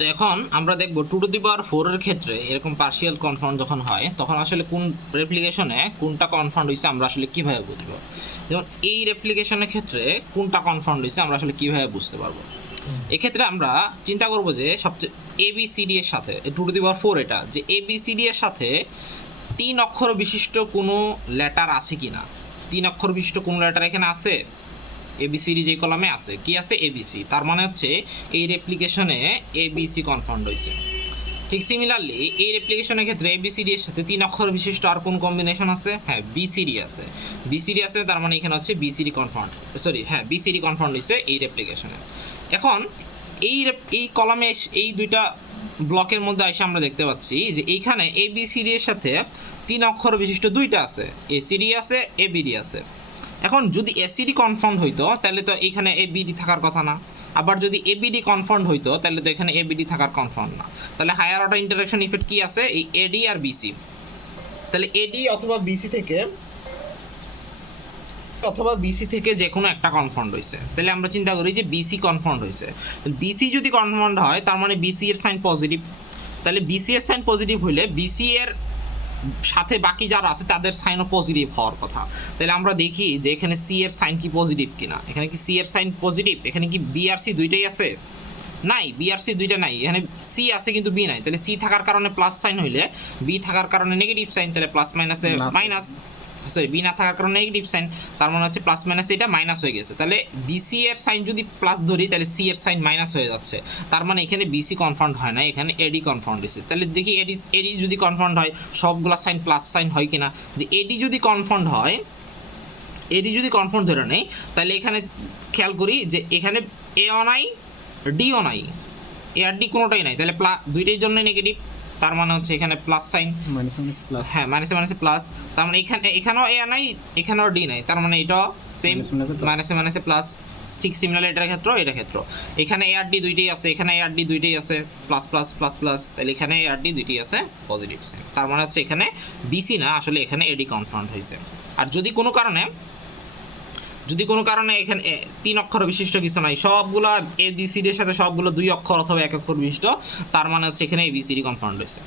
তো এখন আমরা দেখব 2^4 এর ক্ষেত্রে এরকম পার্শিয়াল কনফাউন্ড যখন হয় তখন আসলে কোন রেপ্লিকেশনে কোনটা কনফাউন্ড হয়েছে আমরা আসলে কিভাবে বুঝবো। যেমন এই রেপ্লিকেশনের ক্ষেত্রে কোনটা কনফাউন্ড হয়েছে আমরা আসলে কিভাবে বুঝতে পারবো। এক্ষেত্রে আমরা চিন্তা করব যে সবচেয়ে ABCD এর সাথে 2^4 এটা যে ABCD এর সাথে 3 অক্ষর বিশিষ্ট কোনো লেটার আছে কিনা। 3 অক্ষর বিশিষ্ট কোনো লেটার এখানে আছে। এবিসিডি যে কলামে আছে কি আছে এবিসি, তার মানে হচ্ছে এই রেপ্লিকেশনে এবিসি কনফাউন্ড হয়েছে। ঠিক সিমিলারলি এই রেপ্লিকেশনের ক্ষেত্রে এবিসিডি এর সাথে 3 অক্ষর বিশিষ্ট আর কোন কম্বিনেশন আছে? হ্যাঁ, বিসিডি আছে। বিসিডি আছে, তার মানে এখানে হচ্ছে বিসিডি কনফাউন্ড, বিসিডি কনফাউন্ড হয়েছে এই রেপ্লিকেশনে। এখন এই কলামে এই দুইটা ব্লকের মধ্যে এসে আমরা দেখতে পাচ্ছি যে এইখানে এবিসিডি এর সাথে 3 অক্ষর বিশিষ্ট দুইটা আছে, এসিডি আছে, এবিডি আছে। এখন যদি এসিডি কনফাউন্ড হইতো তাহলে তো এখানে এবিডি থাকার কথা না, আবার যদি এবিডি কনফাউন্ড হইতো তাহলে তো এখানে এবিডি থাকার কনফাউন্ড না। তাহলে হায়ার অর্ডার ইন্টারাকশন ইফেক্ট কি আছে? এই এডি আর বিসি। তাহলে এডি অথবা বিসি থেকে যে কোনো একটা কনফাউন্ড হয়েছে। তাহলে আমরা চিন্তা করি যে বিসি কনফাউন্ড হয়েছে। বিসি যদি কনফাউন্ড হয় তার মানে বিসি এর সাইন পজিটিভ। তাহলে বিসি এর সাইন পজিটিভ হইলে বিসি এর সাথে বাকি যারা আছে তাদের সাইনও পজিটিভ হওয়ার কথা। তাহলে আমরা দেখি যে এখানে সি এর সাইন কি পজিটিভ কিনা। এখানে কি সি এর সাইন পজিটিভ? এখানে কি বি আর সি দুইটাই আছে? নাই, বি আর সি দুইটা নাই। এখানে সি আছে কিন্তু বি নাই। তাহলে সি থাকার কারণে প্লাস সাইন হইলে বি থাকার কারণে নেগেটিভ সাইন, তাহলে প্লাস মাইনাসে মাইনাস, বি না থাকার কারণে নেগেটিভ সাইন, তার মানে হচ্ছে প্লাস মাইনাস এটা মাইনাস হয়ে গেছে। তাহলে বিসি এর সাইন যদি প্লাস ধরি তাহলে সি এর সাইন মাইনাস হয়ে যাচ্ছে, তার মানে এখানে বিসি কনফাউন্ড হয় না, এখানে এডি কনফাউন্ড হয়েছে। তাহলে দেখি এডি যদি কনফাউন্ড হয় সবগুলো সাইন প্লাস সাইন হয় কিনা। যে এডি যদি কনফাউন্ড হয়, এডি যদি কনফাউন্ড ধরে নেই তাহলে এখানে খেয়াল করি যে এখানে এও নাই, ডিও নাই, এ আর ডি কোনোটাই নাই, তাহলে দুইটার জন্য নেগেটিভ, তার মানে হচ্ছে এখানে প্লাস সাইন, হ্যাঁ মাইনাসে মাইনাসে প্লাস, তার মানে এখানেও এ নাই, এখানেও ডি নাই, তার মানে এটাও সেম মাইনাসে মাইনাসে প্লাস। ঠিক সিমিলার এটার ক্ষেত্র এখানে এ আর ডি দুইটাই আছে, এখানে এ আর ডি দুইটাই আছে প্লাস প্লাস প্লাস প্লাস, তাহলে এখানে এ আর ডি দুইটাই আছে পজিটিভ সাইন, তার মানে হচ্ছে এখানে বিসি না, আসলে এখানে এডি কনফাউন্ড হয়েছে। আর যদি কোনো কারণে এখানে 3 অক্ষর বিশিষ্ট কিছু নাই, সবগুলো এবিসিডির সাথে সবগুলো 2 অক্ষর অথবা 1 অক্ষর বিশিষ্ট, তার মানে হচ্ছে এখানে এবিসিডি কনফাউন্ড হয়েছে।